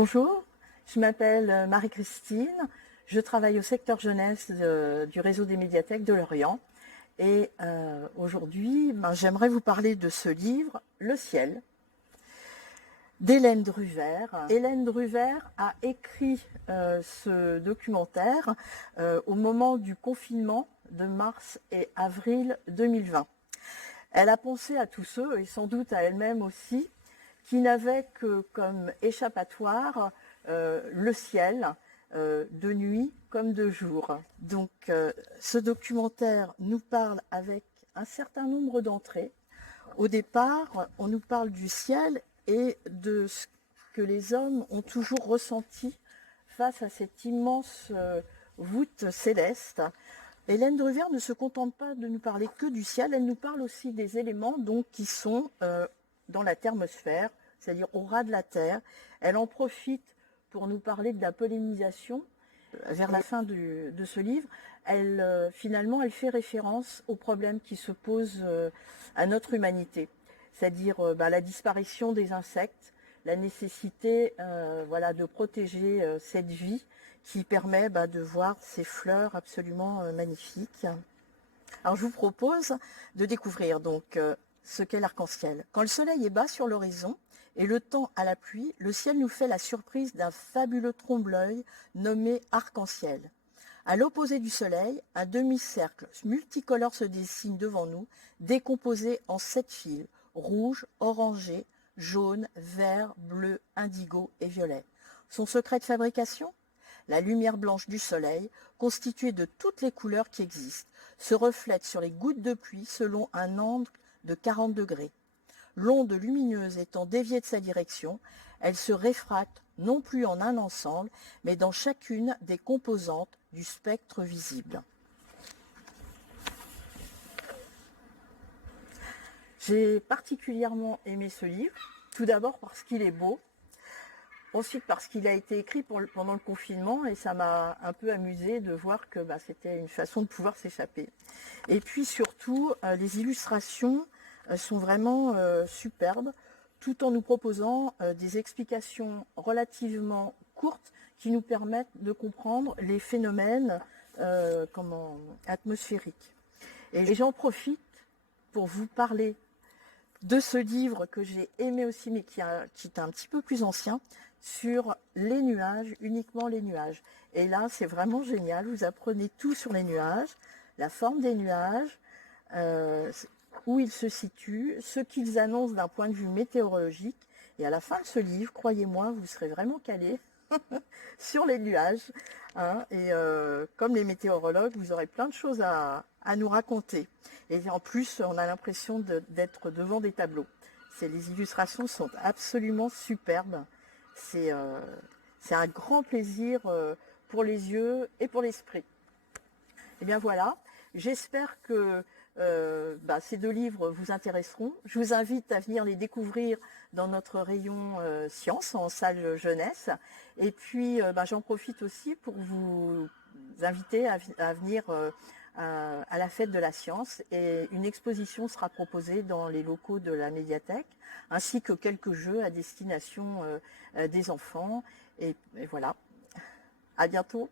Bonjour, je m'appelle Marie-Christine, je travaille au secteur jeunesse du réseau des médiathèques de Lorient et aujourd'hui j'aimerais vous parler de ce livre, Le ciel, d'Hélène Druver. Hélène Druver a écrit ce documentaire au moment du confinement de mars et avril 2020. Elle a pensé à tous ceux, et sans doute à elle-même aussi, qui n'avaient que comme échappatoire le ciel, de nuit comme de jour. Donc ce documentaire nous parle avec un certain nombre d'entrées. Au départ, on nous parle du ciel et de ce que les hommes ont toujours ressenti face à cette immense voûte céleste. Hélène Druver ne se contente pas de nous parler que du ciel, elle nous parle aussi des éléments donc, qui sont dans la thermosphère, c'est-à-dire au ras de la Terre. Elle en profite pour nous parler de la pollinisation. Vers la fin de ce livre, finalement, elle fait référence aux problèmes qui se posent à notre humanité, c'est-à-dire la disparition des insectes, la nécessité de protéger cette vie qui permet de voir ces fleurs absolument magnifiques. Alors je vous propose de découvrir donc ce qu'est l'arc-en-ciel. Quand le soleil est bas sur l'horizon et le temps à la pluie, le ciel nous fait la surprise d'un fabuleux trompe-l'œil nommé arc-en-ciel. À l'opposé du soleil, un demi-cercle multicolore se dessine devant nous, décomposé en 7 fils, rouge, orangé, jaune, vert, bleu, indigo et violet. Son secret de fabrication ? La lumière blanche du soleil, constituée de toutes les couleurs qui existent, se reflète sur les gouttes de pluie selon un angle de 40 degrés. L'onde lumineuse étant déviée de sa direction, elle se réfracte non plus en un ensemble, mais dans chacune des composantes du spectre visible. J'ai particulièrement aimé ce livre, tout d'abord parce qu'il est beau, ensuite parce qu'il a été écrit pendant le confinement et ça m'a un peu amusé de voir que c'était une façon de pouvoir s'échapper. Et puis surtout, les illustrations sont vraiment superbes, tout en nous proposant des explications relativement courtes qui nous permettent de comprendre les phénomènes atmosphériques. Et j'en profite pour vous parler de ce livre que j'ai aimé aussi, mais qui est un petit peu plus ancien, sur les nuages, uniquement les nuages. Et là, c'est vraiment génial, vous apprenez tout sur les nuages, la forme des nuages, où ils se situent, ce qu'ils annoncent d'un point de vue météorologique. Et à la fin de ce livre, croyez-moi, vous serez vraiment calé sur les nuages. Et comme les météorologues, vous aurez plein de choses à nous raconter. Et en plus, on a l'impression d'être devant des tableaux. Les illustrations sont absolument superbes. C'est un grand plaisir pour les yeux et pour l'esprit. Et bien voilà, j'espère que ces 2 livres vous intéresseront. Je vous invite à venir les découvrir dans notre rayon sciences en salle jeunesse. Et puis j'en profite aussi pour vous inviter à venir à la fête de la science, et une exposition sera proposée dans les locaux de la médiathèque, ainsi que quelques jeux à destination des enfants. Et voilà, à bientôt.